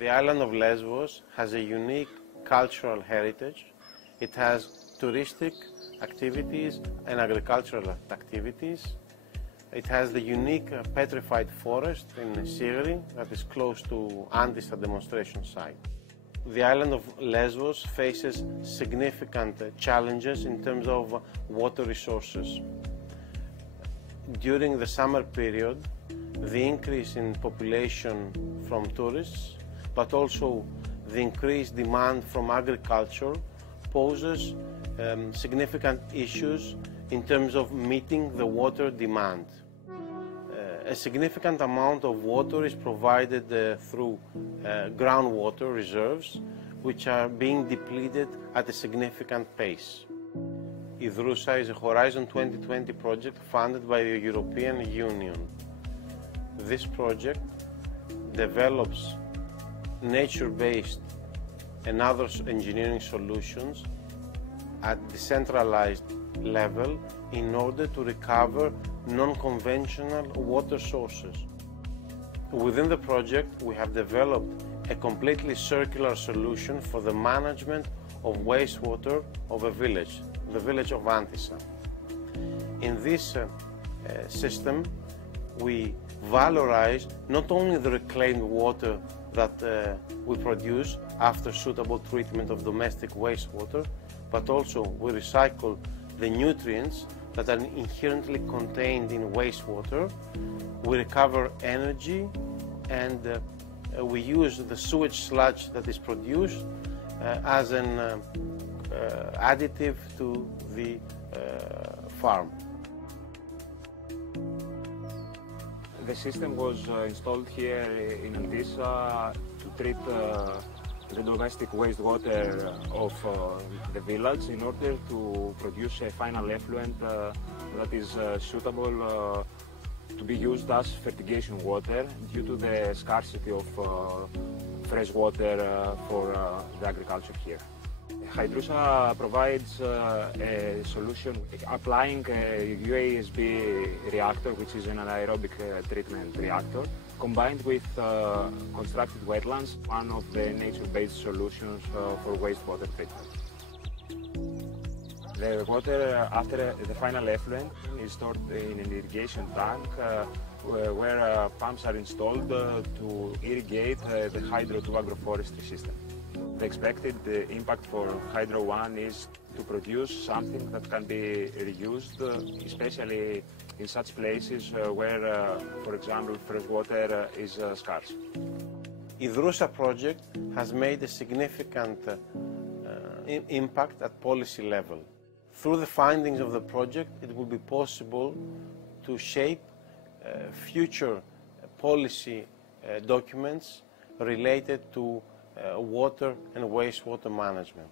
The island of Lesbos has a unique cultural heritage. It has touristic activities and agricultural activities. It has the unique petrified forest in Sigri that is close to Antissa demonstration site. The island of Lesbos faces significant challenges in terms of water resources. During the summer period, the increase in population from tourists, but also the increased demand from agriculture poses significant issues in terms of meeting the water demand. A significant amount of water is provided through groundwater reserves, which are being depleted at a significant pace. Idrousa is a Horizon 2020 project funded by the European Union. This project develops nature-based and other engineering solutions at decentralized level in order to recover non-conventional water sources. Within the project, we have developed a completely circular solution for the management of wastewater of a village, the village of Antissa. In this system, we valorize not only the reclaimed water that we produce after suitable treatment of domestic wastewater, but also we recycle the nutrients that are inherently contained in wastewater. We recover energy, and we use the sewage sludge that is produced as an additive to the farm. The system was installed here in Antissa to treat the domestic wastewater of the village in order to produce a final effluent that is suitable to be used as fertigation water due to the scarcity of fresh water for the agriculture here. Hydrousa provides a solution applying a UASB reactor, which is an anaerobic treatment reactor, combined with constructed wetlands, one of the nature-based solutions for wastewater treatment. The water after the final effluent is stored in an irrigation tank where pumps are installed to irrigate the Hydro 2 agroforestry system. The expected impact for Hydro 1 is to produce something that can be reused, especially in such places where, for example, fresh water is scarce. Idrousa project has made a significant impact at policy level. Through the findings of the project, it will be possible to shape future policy documents related to water and wastewater management.